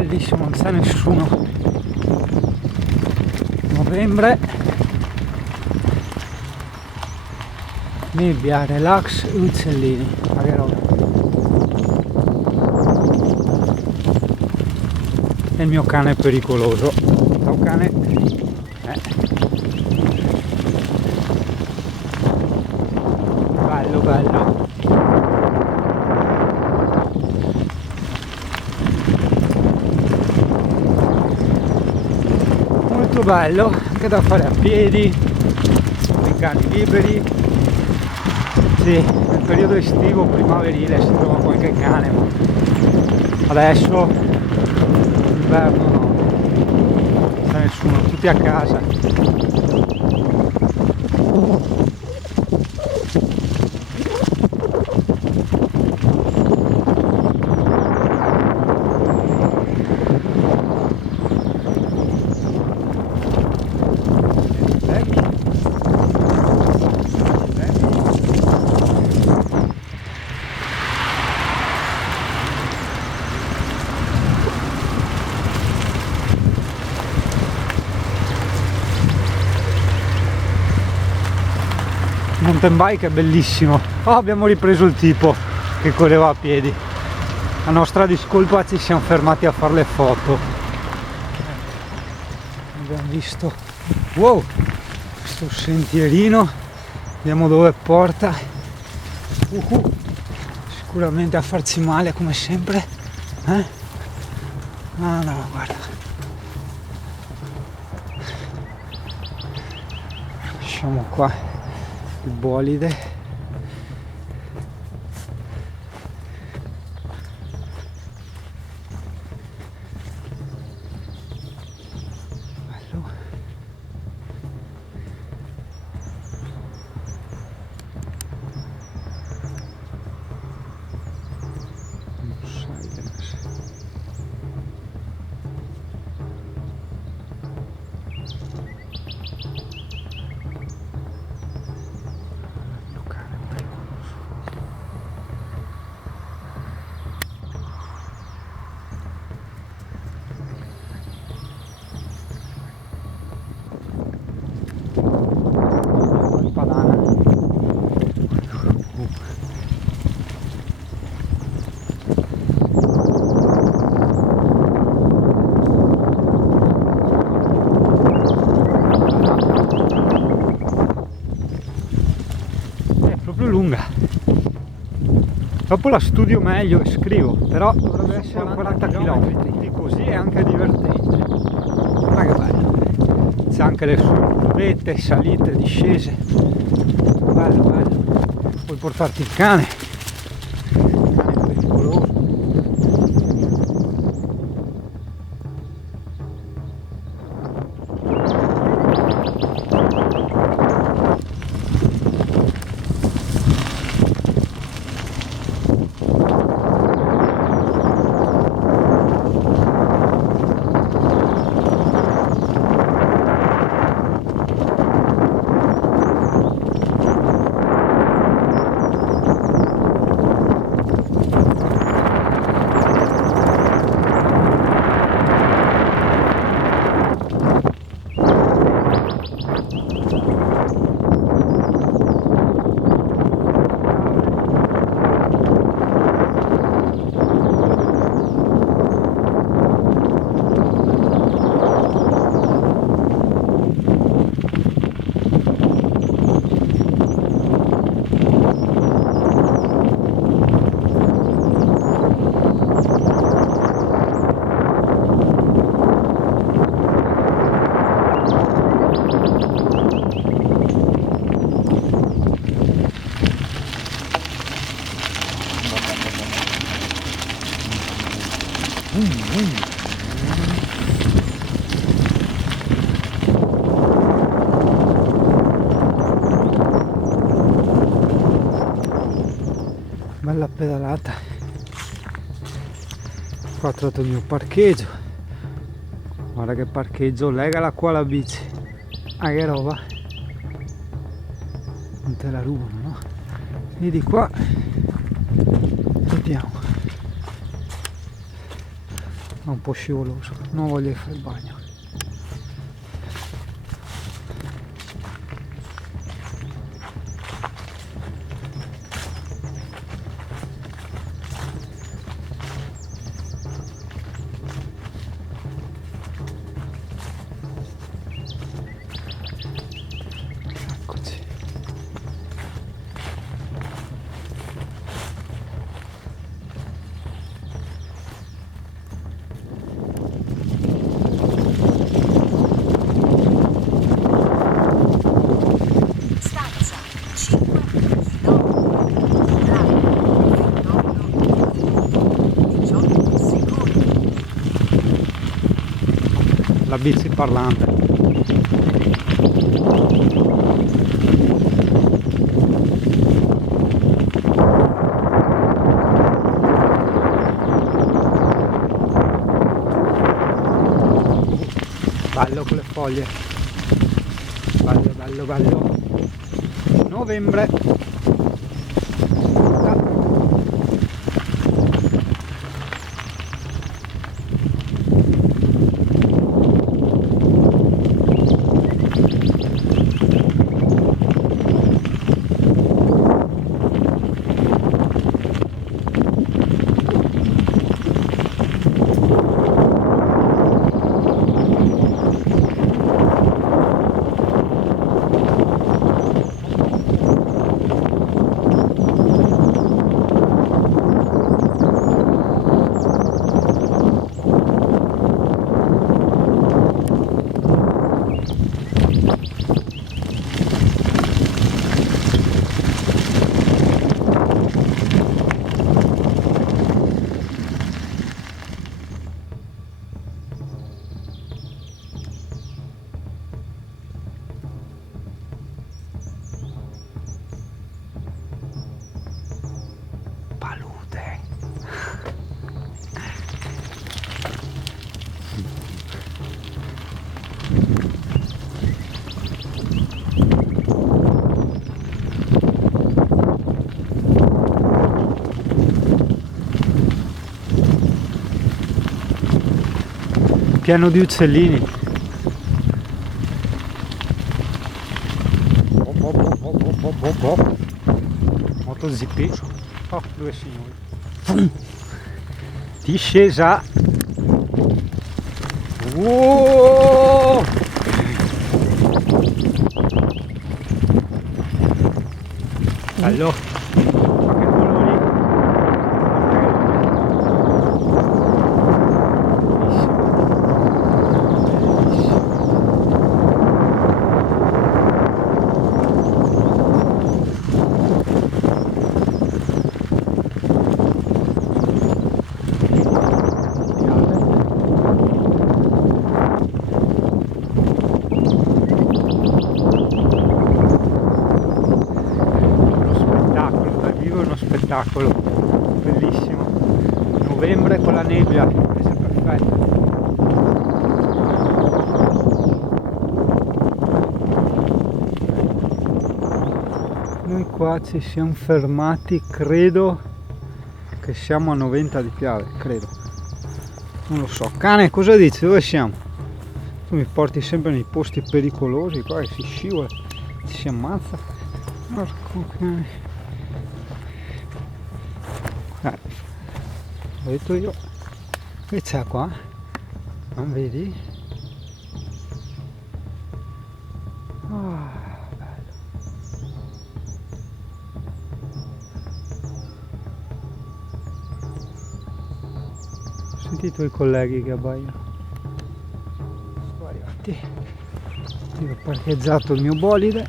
bellissimo, non c'è nessuno. Novembre, nebbia, relax, uccellini, ma che roba. E il mio cane è pericoloso. Ciao cane. Bello, bello. Molto bello, anche da fare a piedi, i cani liberi. Sì, nel periodo estivo, primaverile si trova qualche cane, ma adesso inverno no, non c'è nessuno, tutti a casa. Mountain bike è bellissimo. Abbiamo ripreso il tipo che correva a piedi. A nostra discolpa ci siamo fermati a fare le foto. Abbiamo visto questo sentierino, vediamo dove porta. Sicuramente a farci male come sempre. Ah no, guarda. Lasciamo qua il bolide. Bello. Lunga, dopo la studio meglio e scrivo, però dovrebbe essere 40 km, così è anche divertente. Guarda che bello, c'è anche le subette, salite, discese, bello bello. Puoi portarti il cane è pericoloso. Bella pedalata. Qua ho trovato il mio parcheggio. Guarda che parcheggio, legala qua la bici. Ah, che roba. Non te la rubano, no? E di qua vediamo. è un po' scivoloso, non voglio fare il bagno. Eccoci. Stanza 5 km, orario 18 secondi. La bici parlante. Bello con le foglie, bello bello bello. Novembre. Ah. Palude. Pieno di uccellini. MotoGP. Oh, due signori. Discesa. Wow! Bello. Ma che colori. Spettacolo bellissimo. Novembre con la nebbia, è perfetto. Noi qua ci siamo fermati, credo che siamo a 90 di Piave, credo, non lo so. Cane, cosa dici? Dove siamo? Tu mi porti sempre nei posti pericolosi qua e si scivola, ci si ammazza. Porco cane. Ho detto io, che c'è qua? Non vedi? Ah, bello. Ho sentito i colleghi che abbaiano. Svariati. Io ho parcheggiato il mio bolide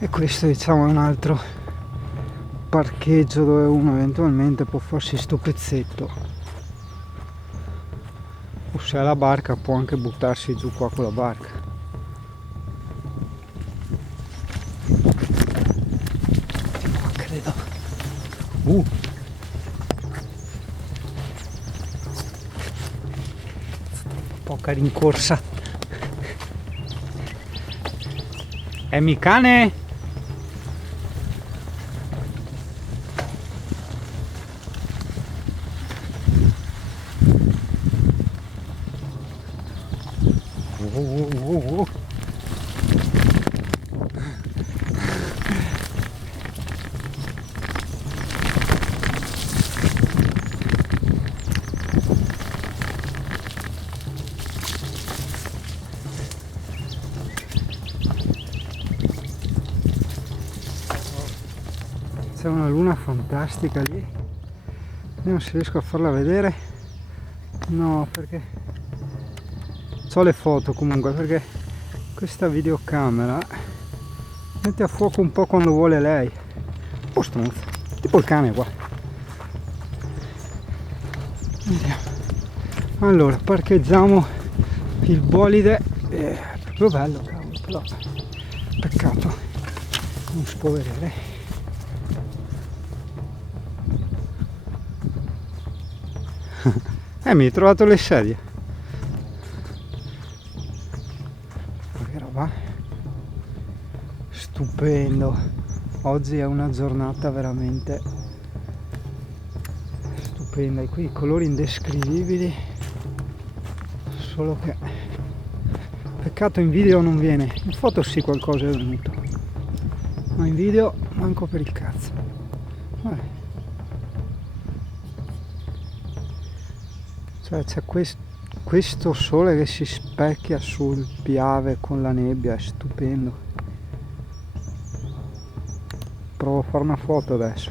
e questo, diciamo, è un altro parcheggio dove uno eventualmente può farsi sto pezzetto, o se ha la barca può anche buttarsi giù qua con la barca. Qua credo. Poca rincorsa. È mi cane? oh. C'è una luna fantastica lì, vediamo se riesco a farla vedere. No, perché ho le foto comunque, perché questa videocamera mette a fuoco un po' quando vuole lei. Oh, stronzo, tipo il cane qua. Vediamo. Allora, parcheggiamo il bolide, è proprio bello, cavolo, però peccato non si può vedere. Mi hai trovato le sedie. Ma che roba stupendo. Oggi è una giornata veramente stupenda, e qui i colori indescrivibili, solo che peccato in video non viene. In foto sì, qualcosa è venuto, ma in video manco per il cazzo. Vabbè. Cioè c'è questo sole che si specchia sul Piave con la nebbia, è stupendo. Provo a fare una foto adesso.